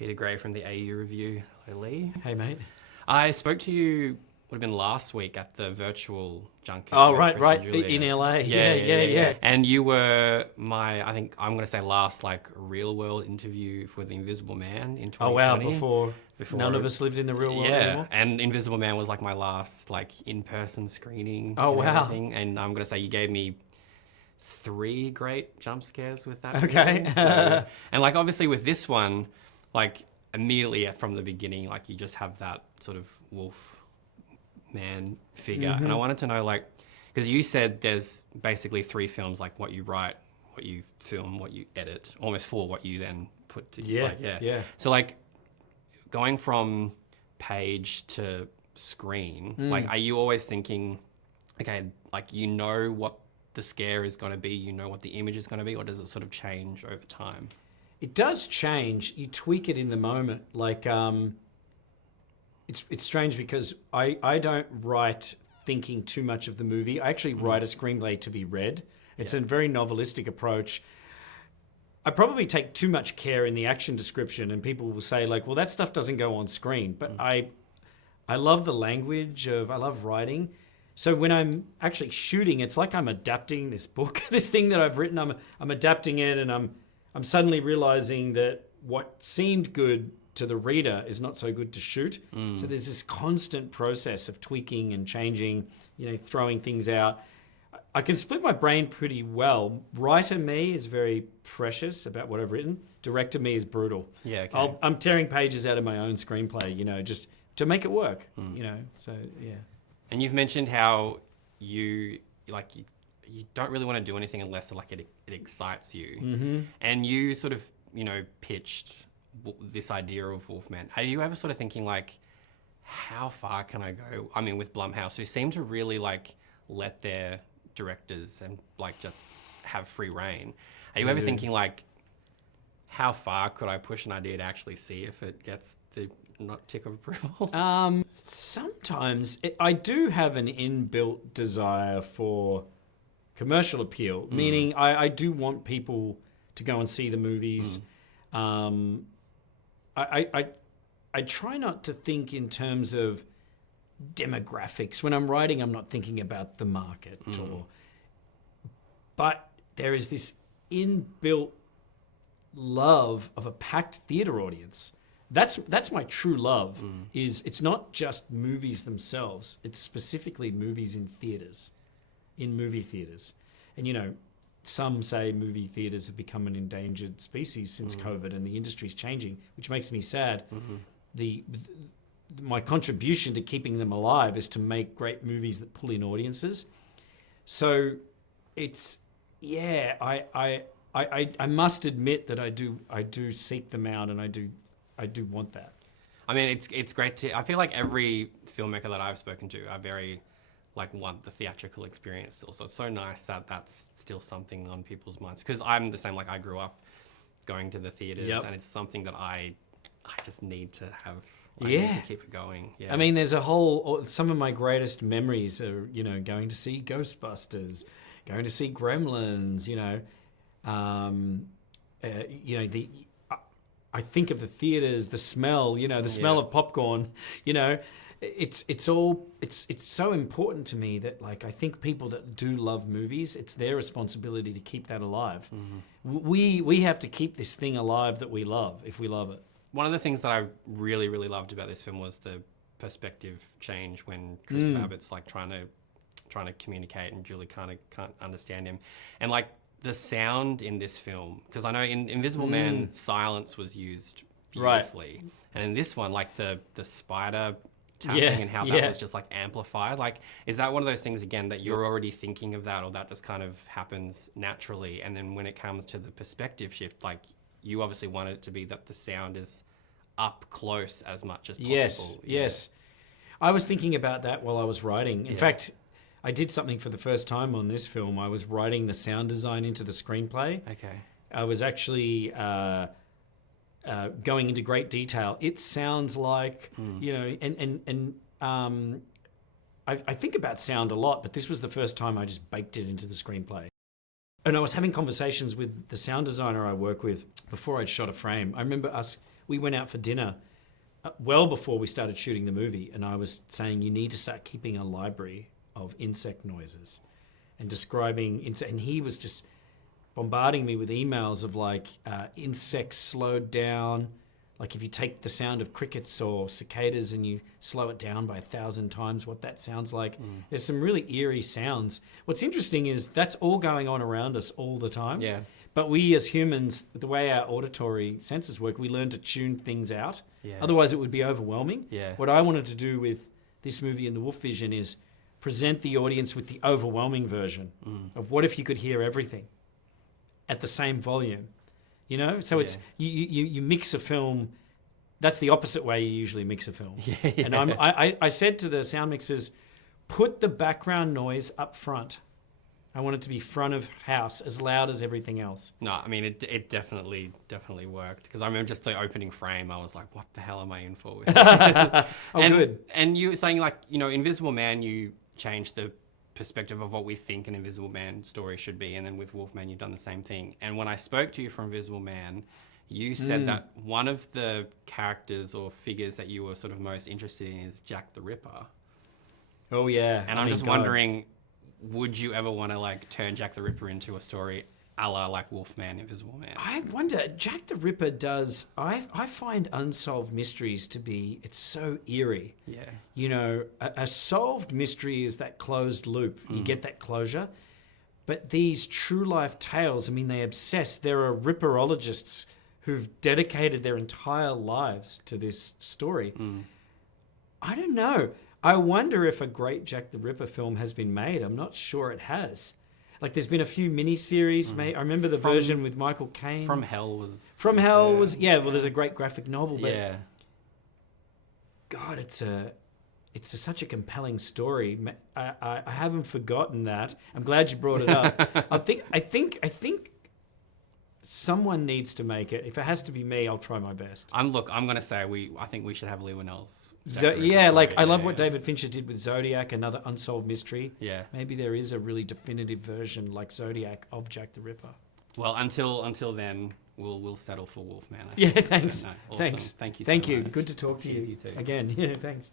Peter Gray from the AU Review. Hello, Leigh. Hey, mate. I spoke to you, would have been last week at the virtual junket. Oh, with right, Chris and right. Julia. In LA. Yeah. And you were my, I think I'm going to say last like real world interview for The Invisible Man in 2020. Oh, wow. Before none of us lived in the real world anymore? And Invisible Man was like my last like in-person screening. Oh, wow. Everything. And I'm going to say you gave me 3 great jump scares with that. Okay. Movie, so, and like obviously with this one, like immediately from the beginning, like you just have that sort of wolf man figure. And I wanted to know, like, because you said there's basically 3 films, like what you write, what you film, what you edit, almost 4 what you then put together. Yeah. So like going from page to screen, like are you always thinking, okay, like you know what the scare is going to be, you know what the image is going to be, or does it sort of change over time? It does change. You tweak it in the moment. Like, it's strange because I don't write thinking too much of the movie. I actually write a screenplay to be read. It's a very novelistic approach. I probably take too much care in the action description, and people will say like, well, that stuff doesn't go on screen. But I love the language I love writing. So when I'm actually shooting, it's like I'm adapting this book, this thing that I've written. I'm adapting it, and I'm suddenly realizing that what seemed good to the reader is not so good to shoot. So there's this constant process of tweaking and changing, throwing things out. I can split my brain pretty well. Writer me is very precious about what I've written. Director me is brutal. Yeah, okay. I'm tearing pages out of my own screenplay, just to make it work, so yeah. And you've mentioned how you don't really want to do anything unless it excites you. And you sort of, pitched this idea of Wolfman. Are you ever sort of thinking like, how far can I go? I mean, with Blumhouse, who seem to really like let their directors and like just have free reign. Are you ever thinking like, how far could I push an idea to actually see if it gets the not tick of approval? Sometimes I do have an inbuilt desire for commercial appeal, meaning I do want people to go and see the movies. I try not to think in terms of demographics. When I'm writing, I'm not thinking about the market but there is this inbuilt love of a packed theater audience. That's my true love. Is it's not just movies themselves, it's specifically movies in theaters, in movie theaters. And some say movie theaters have become an endangered species since COVID, and the industry's changing, which makes me sad. My contribution to keeping them alive is to make great movies that pull in audiences. So it's I must admit that I do seek them out, and I do want that. I mean, it's great to. I feel like every filmmaker that I've spoken to are very want the theatrical experience still. So it's so nice that that's still something on people's minds. Because I'm the same. Like I grew up going to the theaters, and it's something that I just need to have. I need to keep it going. Yeah. I mean, there's some of my greatest memories are, going to see Ghostbusters, going to see Gremlins, I think of the theaters, the smell, the smell of popcorn, it's so important to me that I think people that do love movies, it's their responsibility to keep that alive. We have to keep this thing alive that we love, if we love it. One of the things that I really, really loved about this film was the perspective change when Chris Babbitt's trying to communicate and Julie can't understand him. And the sound in this film, because I know in Invisible Man, silence was used beautifully. Right. And in this one, the spider tapping and how that was just amplified. Is that one of those things, again, that you're already thinking of that, or that just kind of happens naturally? And then when it comes to the perspective shift, you obviously want it to be that the sound is up close as much as possible. Yes. I was thinking about that while I was writing. In fact, I did something for the first time on this film. I was writing the sound design into the screenplay. Okay. I was actually going into great detail. It sounds like, I think about sound a lot, but this was the first time I just baked it into the screenplay. And I was having conversations with the sound designer I work with before I'd shot a frame. I remember we went out for dinner well before we started shooting the movie, and I was saying you need to start keeping a library of insect noises and describing insect, and he was just bombarding me with emails of like insects slowed down. Like if you take the sound of crickets or cicadas and you slow it down by 1,000 times, what that sounds like. There's some really eerie sounds. What's interesting is that's all going on around us all the time. Yeah. But we as humans, the way our auditory senses work, we learn to tune things out. Yeah. Otherwise it would be overwhelming. Yeah. What I wanted to do with this movie and the Wolf Vision is present the audience with the overwhelming version of what if you could hear everything at the same volume. You know, so it's you mix a film. That's the opposite way you usually mix a film. Yeah. And I said to the sound mixers, put the background noise up front. I want it to be front of house, as loud as everything else. No, I mean it definitely worked, because I remember just the opening frame. I was like, what the hell am I in for? With Good. And you were saying, like, you know, Invisible Man, you changed the perspective of what we think an Invisible Man story should be, and then with Wolfman you've done the same thing. And when I spoke to you for Invisible Man, you said that one of the characters or figures that you were sort of most interested in is Jack the Ripper. Oh yeah. And I'm just wondering, would you ever want to like turn Jack the Ripper into a story a la like Wolfman, Invisible Man? I wonder, Jack the Ripper does, I find unsolved mysteries to be, it's so eerie. Yeah. You know, a solved mystery is that closed loop. You get that closure. But these true life tales, I mean, they obsess. There are Ripperologists who've dedicated their entire lives to this story. I don't know. I wonder if a great Jack the Ripper film has been made. I'm not sure it has. Like, there's been a few mini-series. I remember the version with Michael Caine. From Hell was... Well, there's a great graphic novel. But Yeah. God, it's such a compelling story. I haven't forgotten that. I'm glad you brought it up. I think someone needs to make it. If it has to be me, I'll try my best. I'm going to say I think we should have Leigh Whannell's. I love what David Fincher did with Zodiac, another unsolved mystery. Yeah. Maybe there is a really definitive version like Zodiac of Jack the Ripper. Well, until then, we'll settle for Wolfman. Yeah, thanks. Awesome. Thanks. Thank you. Thank so you. much. Good to talk to Cheers, you. you too. Again. Yeah, thanks.